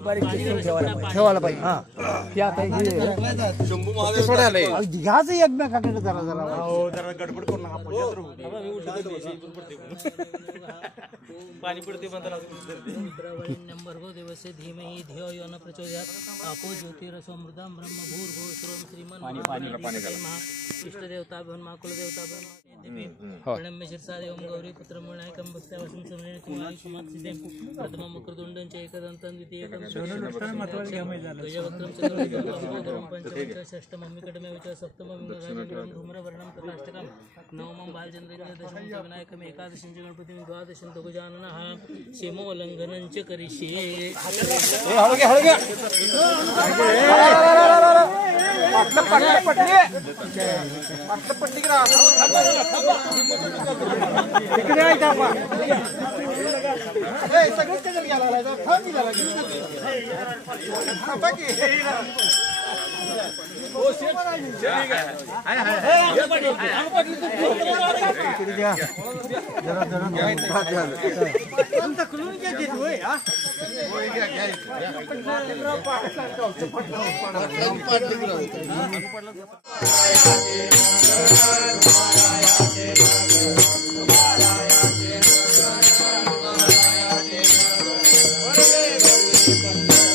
बारीक ठेवायला पाहिजे हा ते आता शंभू महादेव सोडायला घ्याच एकमेकाकडे जरा जरा जरा गडबड करू नका पाणी पडते नंबर हो दिवसे धीमहि धियो यो न प्रचोदयात् आपो ज्योतिरसमृद्धं ब्रह्मभूर्भुवः सर्वं श्रीमन् इष्टदेवता भवन्मा कुलदेवता प्रणम्य शिरसा देवं गौरी पुत्र मुनायकं भक्त्यावशं समरेण कुमारी कुमारसिद्धं प्रथमं वक्रतुण्डं च एकदन्तं द्वितीयकं गजवक्त्रं चतुर्भुजं पंचमं च षष्ठमं विकटमेव च सप्तमं गजाननं धूम्रवर्णं तथाष्टकं नवमं बालचन्द्रं दशमं च विनायकम् एकादशं च गणपतिं द्वादशं च गजाननः सीमोल्लङ्घनं च करिष्ये Thank you.